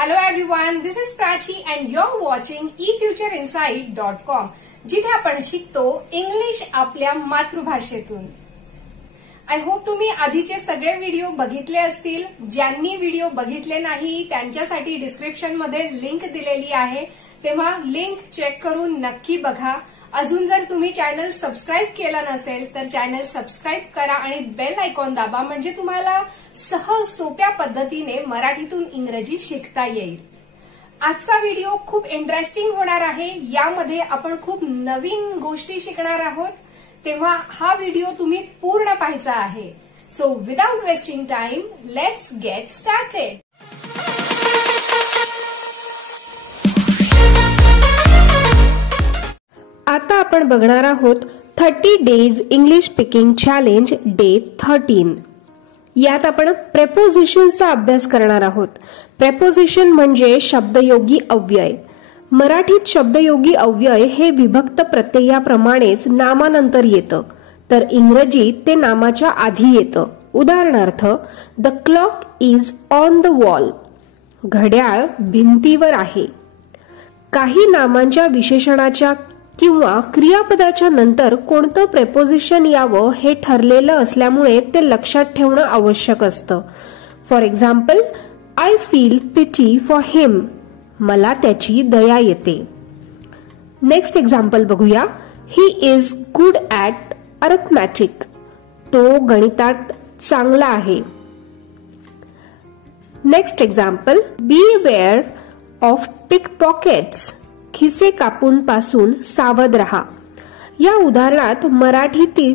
Hello everyone, this is Prachi and you're watching efutureinsight.com जिथे आपण शिकतो इंग्लिश आपल्या मातृभाषेतून। आय होप तुम्ही आधीचे सगळे व्हिडिओ बघितले असतील। ज्यांनी व्हिडिओ बघितले नाही त्यांच्यासाठी डिस्क्रिप्शन मध्ये लिंक दिलेली आहे, तेव्हा लिंक चेक करून नक्की बघा। अजून जर तुम्ही चॅनल सबस्क्राइब केला नसेल तर चॅनल सबस्क्राइब करा आणि बेल आयकॉन दाबा, म्हणजे तुम्हाला सहज सोप्या पद्धतीने मराठीतून इंग्रजी शिकता येईल। आजचा व्हिडिओ खूप इंटरेस्टिंग होणार आहे। यामध्ये आपण खूप नवीन गोष्टी शिकणार आहोत, तेव्हा हा व्हिडिओ तुम्ही पूर्ण पाहायचा आहे। So without wasting time let's get started. आता आपण बघणार आहोत 30 days English speaking challenge day 13। यात आपण प्रेपोजिशनचा अभ्यास करणार आहोत। प्रेपोजिशन म्हणजे शब्दयोगी अव्यय। मराठीत शब्दयोगी अव्यय हे विभक्त प्रत्ययाप्रमाणेच नामानंतर येतं, तर इंग्रजीत ते नामाच्या आधी येतं। उदाहरणार्थ, the clock is on the wall, घड्याळ भिंतीवर आहे। काही नामांच्या विशेषणाच्या किंवा क्रियापदाच्या नंतर कोणतं प्रेपोजिशन यावं हे ठरलेलं असल्यामुळे ते लक्षात ठेवणं आवश्यक असतं। For example, I feel pity for him, मला त्याची दया येते। नेक्स्ट एक्झाम्पल बघूया, he is good at arithmetic, तो गणितात चांगला आहे। Next example, be aware of pickpockets, खिसे कापून पासून सावध रहा। या उदाहरणात मराठीतील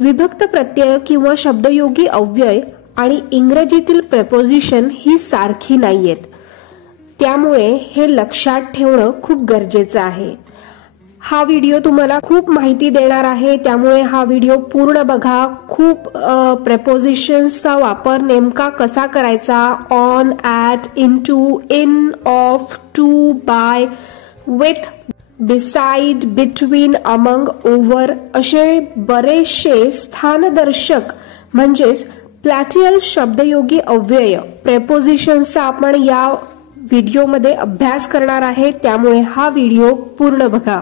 विभक्त प्रत्यय किंवा शब्दयोगी अव्यय आणि इंग्रजीतील प्रेपोजिशन ही सारखी नाहीयेत, त्यामुळे हे लक्षात ठेवणं खूप गरजेचं आहे। हा व्हिडिओ तुम्हाला खूप माहिती देणार आहे, त्यामुळे हा व्हिडिओ पूर्ण बघा। खूप प्रेपोजिशन्सचा वापर नेमका कसा करायचा, on, at, into, in, of, to, by, with, beside, between, among, over असे बरेचसे स्थानदर्शक म्हणजेच प्लॅटियल शब्दयोगी अव्यय प्रेपोजिशन्सचा आपण या व्हिडिओमध्ये अभ्यास करणार आहे, त्यामुळे हा व्हिडिओ पूर्ण बघा।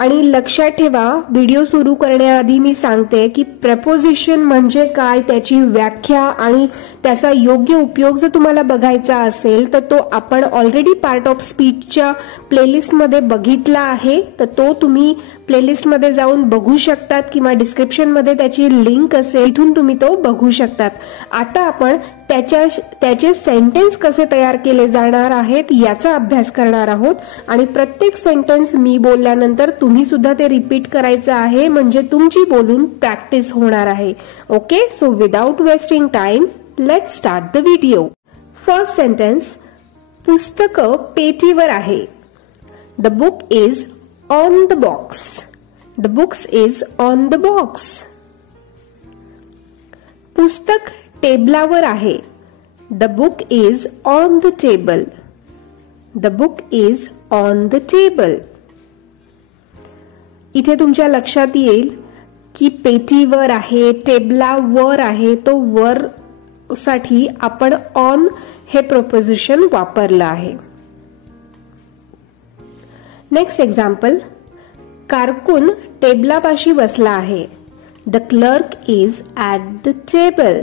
आणि लक्षात ठेवा, व्हिडिओ सुरू करण्याआधी मी सांगते की प्रेपोजिशन म्हणजे काय, त्याची व्याख्या आणि त्याचा योग्य उपयोग जर तुम्हाला बघायचा असेल तर तो आपण ऑलरेडी पार्ट ऑफ स्पीचच्या प्लेलिस्टमध्ये बघितला आहे, तर तो तुम्ही प्लेलिस्टमध्ये जाऊन बघू शकतात किंवा डिस्क्रिप्शनमध्ये त्याची लिंक असेल, इथून तुम्ही तो बघू शकतात। आता आपण त्याचे सेंटेन्स कसे तयार केले जाणार आहेत याचा अभ्यास करणार आहोत आणि प्रत्येक सेंटेन्स मी बोलल्यानंतर तुम्ही सुद्धा ते रिपीट करायचं आहे, म्हणजे तुमची बोलून प्रॅक्टिस होणार आहे। Okay, so without wasting time let's start the video. First sentence, पुस्तक पेटीवर आहे। The book is on the box, the books is on the box. पुस्तक टेबलावर आहे। The book is on the table, the book is on the table. इथे तुमच्या लक्षात येईल की पेटीवर आहे, टेबलावर आहे, तो वर साठी आपण ऑन हे प्रोपोजिशन वापरलं आहे। नेक्स्ट एक्झाम्पल, कारकून टेबलापाशी बसला आहे। The clerk is at the table,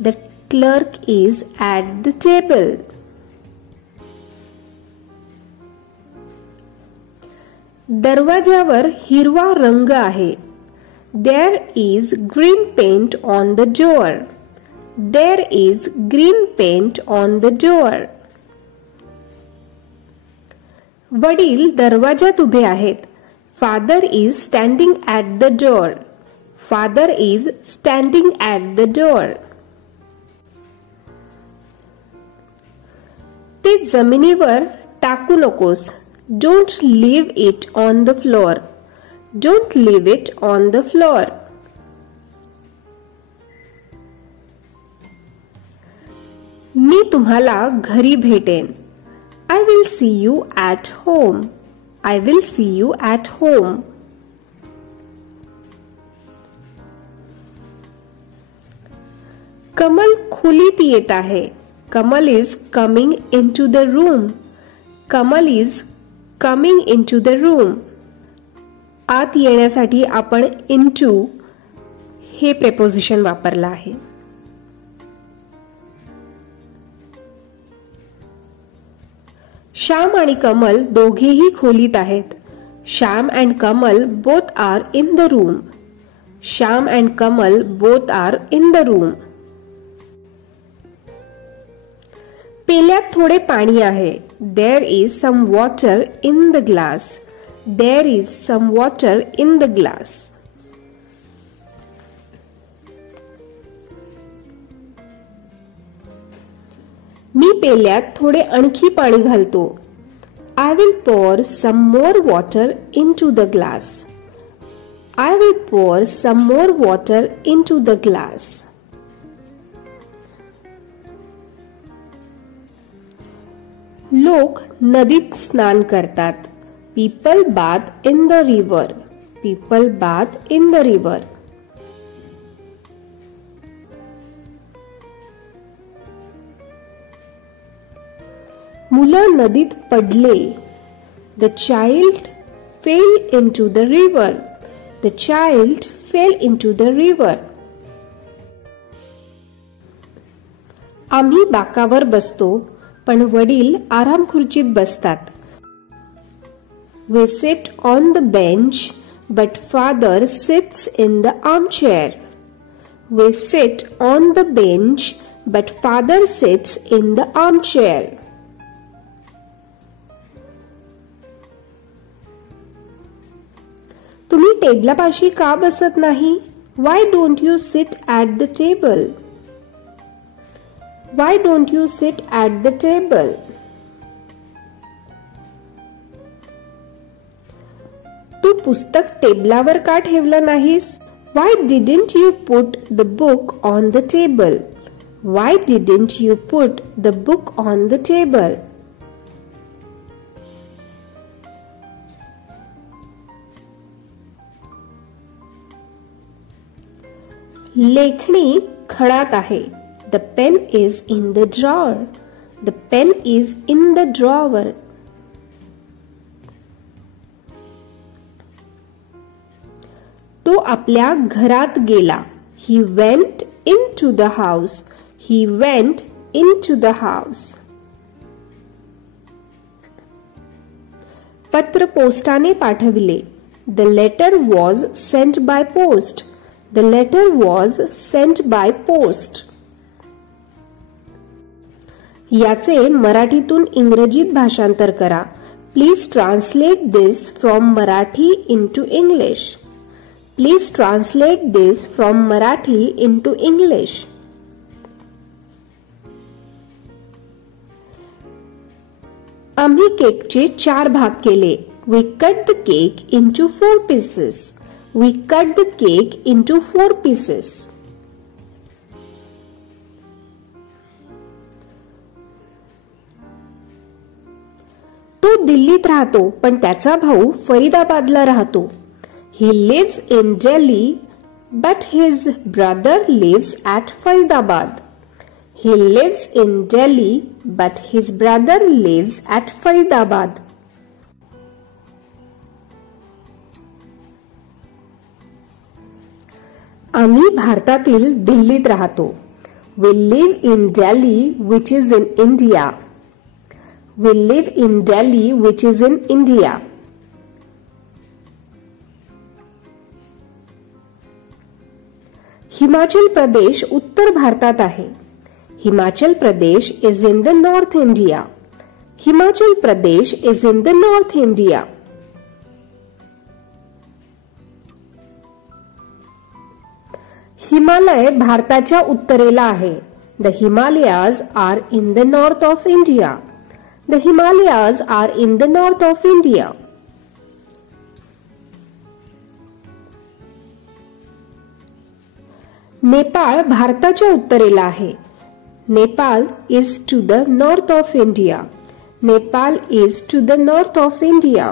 the clerk is at the table. दरवाजावर हिरवा रंग आहे। There is green paint on the door, there is green paint on the door. वडील दरवाजात उभे आहेत। Father is standing at the door, father is standing at the door. ते जमिनीवर टाकू नकोस। Don't leave it on the floor, don't leave it on the floor. मी तुम्हाला घरी भेटेन। I will see you at home, I will see you at home. Kamal खोलीत येत आहे। Kamal is coming into the room. Kamal is coming into the room. आत येण्यासाठी आपण into हे प्रेपोजिशन वापरलं आहे. श्याम आणि कमल दोघेही खोलीत आहेत. Shyam and Kamal both are in the room. Shyam and Kamal both are in the room. पेल्यात थोडे पाणी आहे. There is some water in the glass. There is some water in the glass. मी पेल्यात थोडे आणखी पाणी घालतो. I will pour some more water into the glass. I will pour some more water into the glass. लोक नदीत स्नान करतात. People bath in the river. People bath in the river. मुलं नदीत पडले. The child fell into the river. The child fell into the river. आम्ही बाकावर बसतो, पण वडील आराम खुर्चीत बसतात. We sit on the bench, but father sits in the armchair. We sit on the bench, but father sits in the armchair. तुम्ही टेबलापाशी का बसत नाही? Why don't you sit at the table? Why don't you sit at the table? तू पुस्तक टेबलावर का ठेवलं नाहीस? Why didn't you put the book on the table? Why didn't you put the book on the table? लेखणी खणात आहे. The pen is in the drawer. The pen is in the drawer. तो आपल्या घरात गेला. He went into the house. He went into the house. पत्र पोस्टाने पाठविले. The letter was sent by post. The letter was sent by post. याचे मराठीतून इंग्रजीत भाषांतर करा. Please translate this from Marathi into English. Please translate this from Marathi into English. आम्ही केकचे 4 भाग केले. We cut the cake into 4 pieces. We cut the cake into 4 pieces. तो दिल्लीत राहतो, पण त्याचा भाऊ फरीदाबादला राहतो. He lives in Delhi, but his brother lives at Faridabad. He lives in Delhi, but his brother lives at Faridabad. आम्ही भारतातील दिल्लीत राहतो. We live in Delhi, which is in India. We live in Delhi, which is in India. Himachal Pradesh Uttar भारतात आहे. Himachal Pradesh is in the North India. Himachal Pradesh is in the North India. Himalaya भारताच्या उत्तरेला आहे. The Himalayas are in the north of India. The Himalayas are in the north of India. Nepal भारताच्या उत्तरेला आहे. Nepal is to the north of India. Nepal is to the north of India.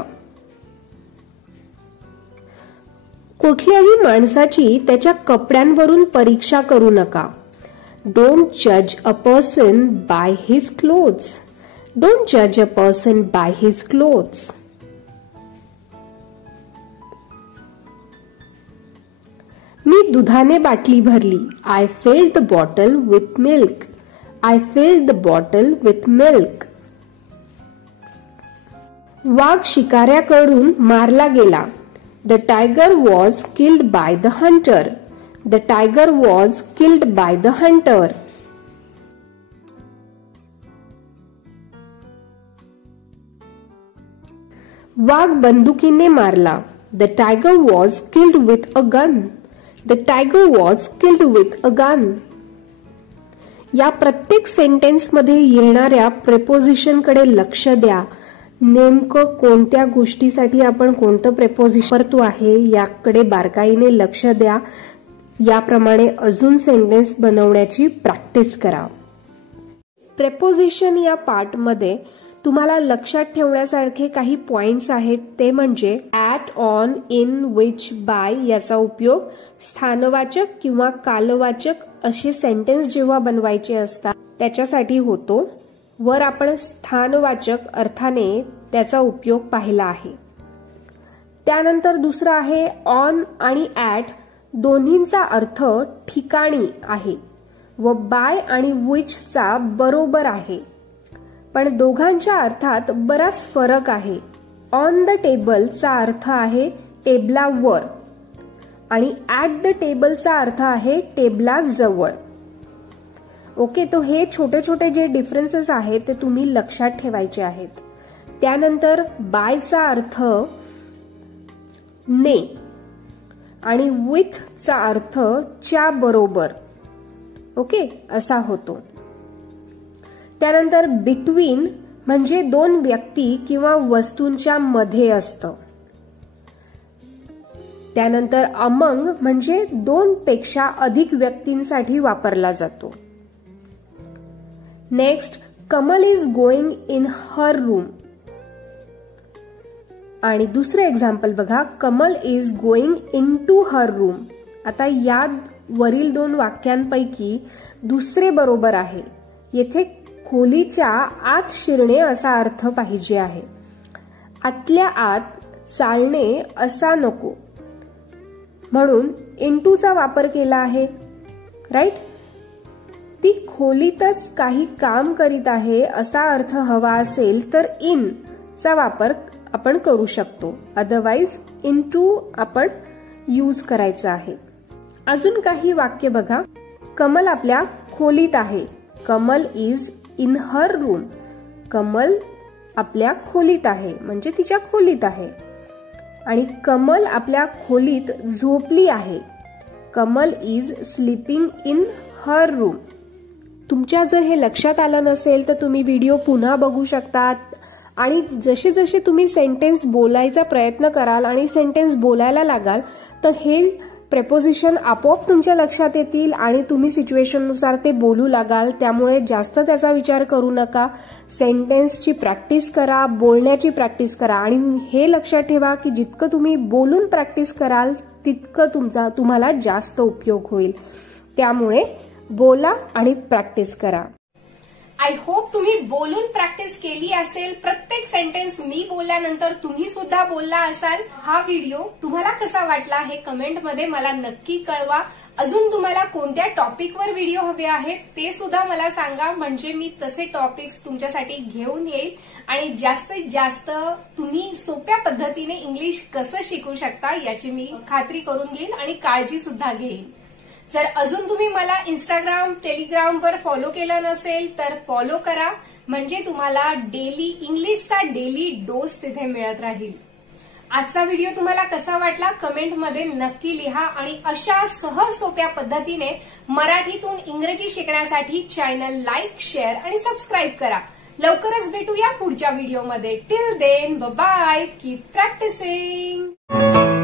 कुठल्याही माणसाची त्याच्या कपड्यांवरून परीक्षा करू नका. Don't judge a person by his clothes. Don't judge a person by his clothes. मी दुधाने बाटली भरली. I filled the bottle with milk. I filled the bottle with milk. वाघ शिकाऱ्याकडून मारला गेला. The tiger was killed by the hunter. The tiger was killed by the hunter. वाघ बंदुकीने मारला. The tiger was killed with a gun. The tiger was killed with a gun. या प्रत्येक sentence मध्ये येणाऱ्या preposition कडे लक्ष द्या. नेमकं कोणत्या गोष्टीसाठी आपण कोणतं प्रेपोजिशन वापरतो आहे याकडे बारकाईने लक्ष द्या. याप्रमाणे अजून सेंटेन्स बनवण्याची प्रॅक्टिस करा. प्रेपोजिशन या पार्ट मध्ये तुम्हाला लक्षात ठेवण्यासारखे काही पॉइंट्स आहेत. ते म्हणजे at, on, in, which, by याचा उपयोग स्थानवाचक किंवा कालवाचक असे सेंटेन्स जेव्हा बनवायचे असतात त्याच्यासाठी होतो. वर आपण स्थानवाचक अर्थाने त्याचा उपयोग पाहिला आहे. त्यानंतर दुसरा आहे ऑन आणि ऍट दोन्हींचा अर्थ ठिकाणी आहे व बाय आणि विच चा बरोबर आहे, पण दोघांच्या अर्थात बराच फरक आहे. ऑन द टेबल चा अर्थ आहे टेबलावर आणि ऍट द टेबल चा अर्थ आहे टेबला जवळ. ओके, तो हे छोटे छोटे जे डिफरन्सेस आहेत ते तुम्ही लक्षात ठेवायचे आहेत. त्यानंतर बायचा अर्थ ने आणि विथ चा अर्थ च्या बरोबर. ओके, असा होतो. त्यानंतर बिटवीन म्हणजे दोन व्यक्ती किंवा वस्तूंच्या मध्ये असतं. त्यानंतर अमंग म्हणजे दोन पेक्षा अधिक व्यक्तींसाठी वापरला जातो. Next, Kamal is going in her room. आणि दुसरे एक्झाम्पल बघा, Kamal is going in to her room. आता या वरील दोन वाक्यांपैकी दुसरे बरोबर आहे. येथे खोलीच्या आत शिरणे असा अर्थ पाहिजे आहे. आतल्या आत चालणे असा नको, म्हणून इनटूचा वापर केला आहे. राईट. ती खोलीतच काही काम करीत आहे असा अर्थ हवा असेल तर इन चा वापर आपण करू शकतो. अदरवाइज इनटू आपण यूज करायचा आहे. अजून काही वाक्य बघा. कमल आपल्या खोलीत आहे. Kamal is in her room. Kamal आपल्या खोलीत आहे म्हणजे तिच्या खोलीत आहे. आणि कमल आपल्या खोलीत झोपली आहे. Kamal is sleeping in her room. तुमच्या जर हे लक्षात आलं नसेल तर तुम्ही व्हिडिओ पुन्हा बघू शकतात आणि जसे जसे तुम्ही सेंटेन्स बोलायचा प्रयत्न कराल आणि सेंटेन्स बोलायला लागाल तर हे प्रेपोजिशन आपोआप तुमच्या लक्षात येतील आणि तुम्ही सिच्युएशननुसार ते बोलू लागाल. त्यामुळे जास्त त्याचा विचार करू नका. सेंटेन्सची प्रॅक्टिस करा, बोलण्याची प्रॅक्टिस करा आणि हे लक्षात ठेवा की जितकं तुम्ही बोलून प्रॅक्टिस कराल तितकं तुम्हाला जास्त उपयोग होईल. त्यामुळे बोला आणि प्रॅक्टिस करा. आय होप तुम्ही बोलून प्रॅक्टिस केली असेल. प्रत्येक सेंटेन्स मी बोलल्यानंतर तुम्ही सुद्धा बोलला असाल. हा व्हिडिओ तुम्हाला कसा वाटला हे कमेंट मध्ये मला नक्की कळवा. अजून तुम्हाला कोणत्या टॉपिकवर व्हिडिओ हवे आहेत ते सुद्धा मला सांगा, म्हणजे मी तसे टॉपिक्स तुमच्यासाठी घेऊन येईल आणि जास्तीत जास्त तुम्ही सोप्या पद्धतीने इंग्लिश कसं शिकू शकता याची मी खात्री करून घेईन आणि काळजी सुद्धा घेईन. जर अजून तुम्ही मला इंस्टाग्राम, टेलिग्रामवर फॉलो केलं नसेल तर फॉलो करा, म्हणजे तुम्हाला डेली इंग्लिशचा डेली डोस तिथे मिळत राहील. आजचा व्हिडिओ तुम्हाला कसा वाटला कमेंटमध्ये नक्की लिहा आणि अशा सहज सोप्या पद्धतीने मराठीतून इंग्रजी शिकण्यासाठी चॅनल लाईक, शेअर आणि सबस्क्राईब करा. लवकरच भेटूया पुढच्या व्हिडिओमध्ये. Till then bye, keep practising.